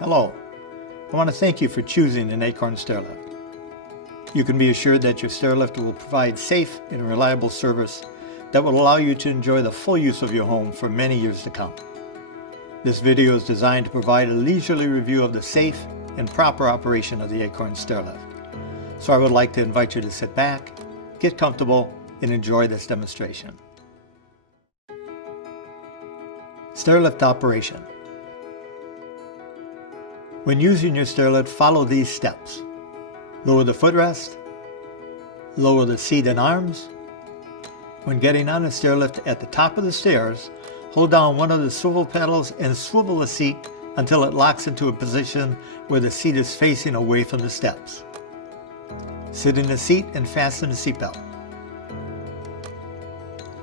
Hello, I want to thank you for choosing an Acorn stairlift. You can be assured that your stairlift will provide safe and reliable service that will allow you to enjoy the full use of your home for many years to come. This video is designed to provide a leisurely review of the safe and proper operation of the Acorn stairlift. So I would like to invite you to sit back, get comfortable, and enjoy this demonstration. Stairlift operation. When using your stairlift, follow these steps. Lower the footrest, lower the seat and arms. When getting on the stairlift at the top of the stairs, hold down one of the swivel pedals and swivel the seat until it locks into a position where the seat is facing away from the steps. Sit in the seat and fasten the seatbelt.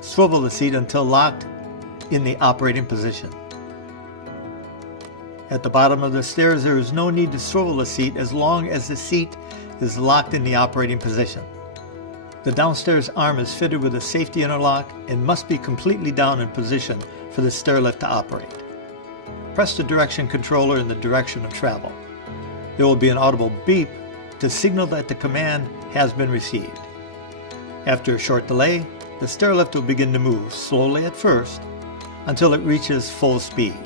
Swivel the seat until locked in the operating position. At the bottom of the stairs, there is no need to swivel the seat as long as the seat is locked in the operating position. The downstairs arm is fitted with a safety interlock and must be completely down in position for the stairlift to operate. Press the direction controller in the direction of travel. There will be an audible beep to signal that the command has been received. After a short delay, the stairlift will begin to move, slowly at first, until it reaches full speed.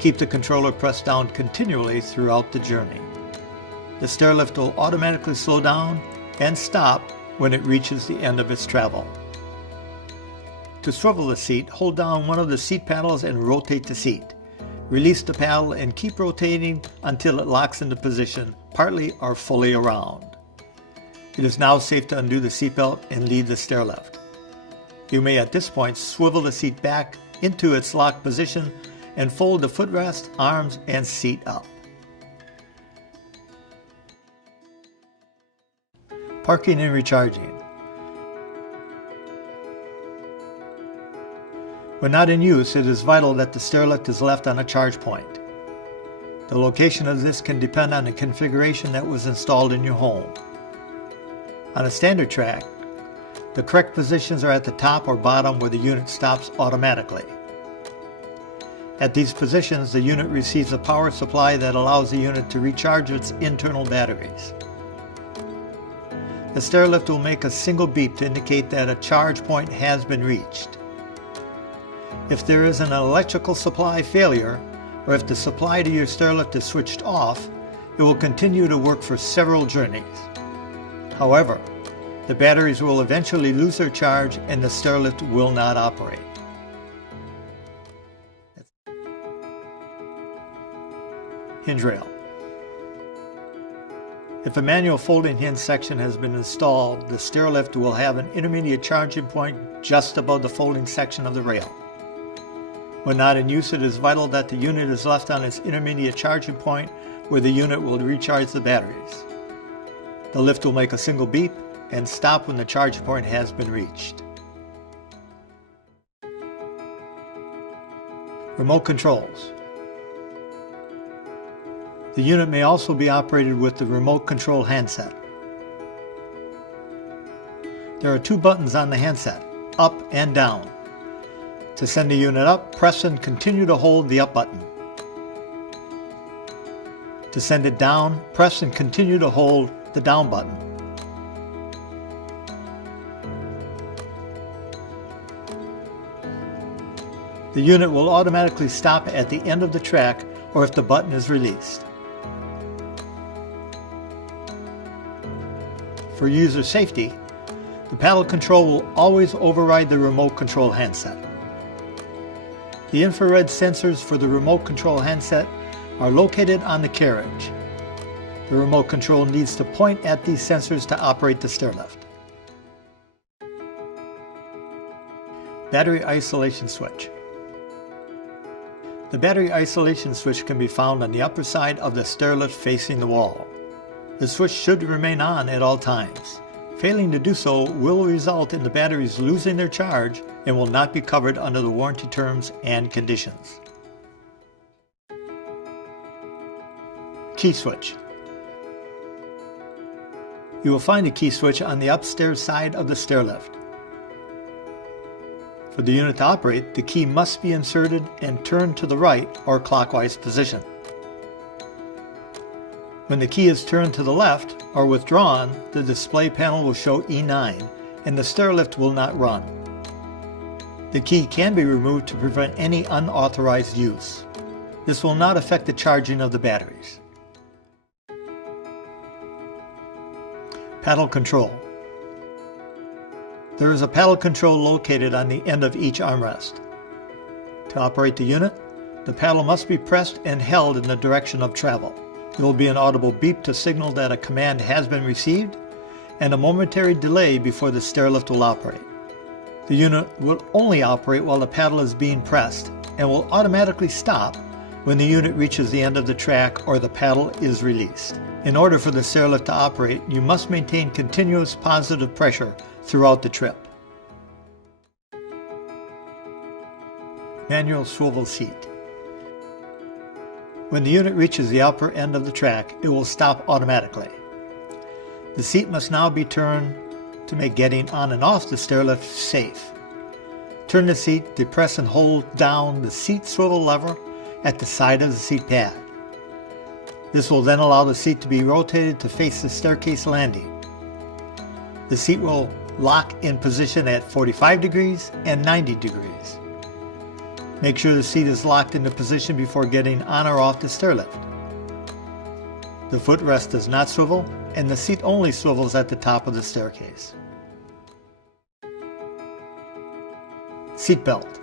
Keep the controller pressed down continually throughout the journey. The stairlift will automatically slow down and stop when it reaches the end of its travel. To swivel the seat, hold down one of the seat paddles and rotate the seat. Release the paddle and keep rotating until it locks into position, partly or fully around. It is now safe to undo the seatbelt and leave the stairlift. You may at this point swivel the seat back into its locked position and fold the footrest, arms, and seat up. Parking and recharging. When not in use, it is vital that the stairlift is left on a charge point. The location of this can depend on the configuration that was installed in your home. On a standard track, the correct positions are at the top or bottom where the unit stops automatically. At these positions, the unit receives a power supply that allows the unit to recharge its internal batteries. The stairlift will make a single beep to indicate that a charge point has been reached. If there is an electrical supply failure, or if the supply to your stairlift is switched off, it will continue to work for several journeys. However, the batteries will eventually lose their charge and the stairlift will not operate. Hinge rail. If a manual folding hinge section has been installed, the stairlift will have an intermediate charging point just above the folding section of the rail. When not in use, it is vital that the unit is left on its intermediate charging point where the unit will recharge the batteries. The lift will make a single beep and stop when the charge point has been reached. Remote controls. The unit may also be operated with the remote control handset. There are two buttons on the handset, up and down. To send the unit up, press and continue to hold the up button. To send it down, press and continue to hold the down button. The unit will automatically stop at the end of the track or if the button is released. For user safety, the paddle control will always override the remote control handset. The infrared sensors for the remote control handset are located on the carriage. The remote control needs to point at these sensors to operate the stairlift. Battery isolation switch. The battery isolation switch can be found on the upper side of the stairlift facing the wall. The switch should remain on at all times. Failing to do so will result in the batteries losing their charge and will not be covered under the warranty terms and conditions. Key switch. You will find a key switch on the upstairs side of the stairlift. For the unit to operate, the key must be inserted and turned to the right or clockwise position. When the key is turned to the left or withdrawn, the display panel will show E9 and the stairlift will not run. The key can be removed to prevent any unauthorized use. This will not affect the charging of the batteries. Paddle control. There is a paddle control located on the end of each armrest. To operate the unit, the paddle must be pressed and held in the direction of travel. There will be an audible beep to signal that a command has been received, and a momentary delay before the stairlift will operate. The unit will only operate while the paddle is being pressed and will automatically stop when the unit reaches the end of the track or the paddle is released. In order for the stairlift to operate, you must maintain continuous positive pressure throughout the trip. Manual swivel seat. When the unit reaches the upper end of the track, it will stop automatically. The seat must now be turned to make getting on and off the stairlift safe. Turn the seat, depress and hold down the seat swivel lever at the side of the seat pad. This will then allow the seat to be rotated to face the staircase landing. The seat will lock in position at 45 degrees and 90 degrees. Make sure the seat is locked into position before getting on or off the stairlift. The footrest does not swivel, and the seat only swivels at the top of the staircase. Seat belt.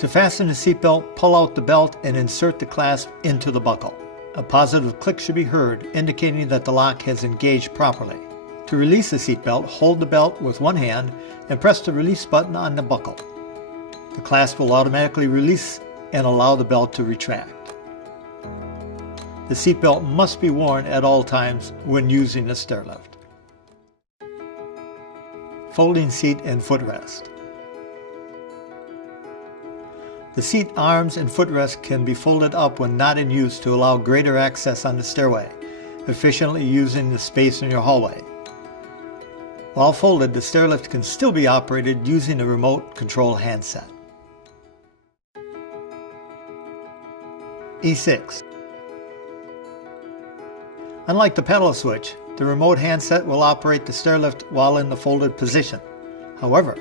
To fasten the seat belt, pull out the belt and insert the clasp into the buckle. A positive click should be heard, indicating that the lock has engaged properly. To release the seat belt, hold the belt with one hand and press the release button on the buckle. The clasp will automatically release and allow the belt to retract. The seat belt must be worn at all times when using the stairlift. Folding seat and footrest. The seat arms and footrest can be folded up when not in use to allow greater access on the stairway, efficiently using the space in your hallway. While folded, the stairlift can still be operated using a remote control handset. E6. Unlike the pedal switch, the remote handset will operate the stairlift while in the folded position. However,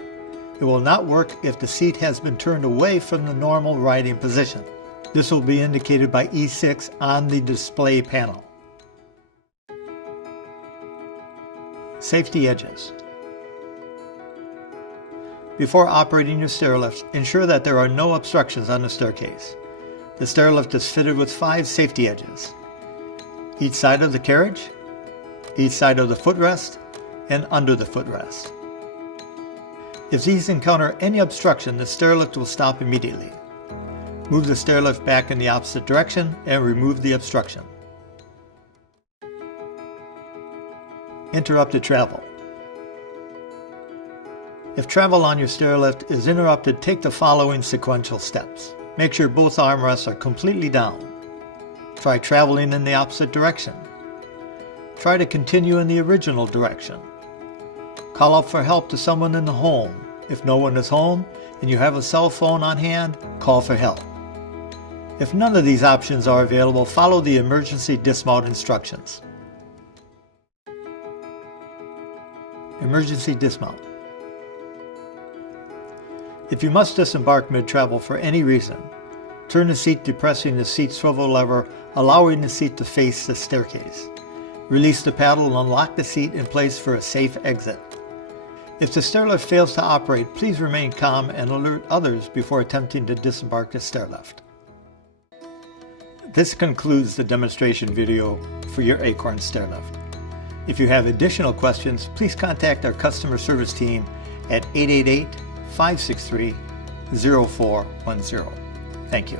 it will not work if the seat has been turned away from the normal riding position. This will be indicated by E6 on the display panel. Safety edges. Before operating your stairlift, ensure that there are no obstructions on the staircase. The stairlift is fitted with 5 safety edges: each side of the carriage, each side of the footrest, and under the footrest. If these encounter any obstruction, the stairlift will stop immediately. Move the stairlift back in the opposite direction and remove the obstruction. Interrupted travel. If travel on your stairlift is interrupted, take the following sequential steps. Make sure both armrests are completely down. Try traveling in the opposite direction. Try to continue in the original direction. Call out for help to someone in the home. If no one is home and you have a cell phone on hand, call for help. If none of these options are available, follow the emergency dismount instructions. Emergency dismount. If you must disembark mid-travel for any reason, turn the seat depressing the seat swivel lever, allowing the seat to face the staircase. Release the paddle and unlock the seat in place for a safe exit. If the stairlift fails to operate, please remain calm and alert others before attempting to disembark the stairlift. This concludes the demonstration video for your Acorn stairlift. If you have additional questions, please contact our customer service team at 888-563-0410. Thank you.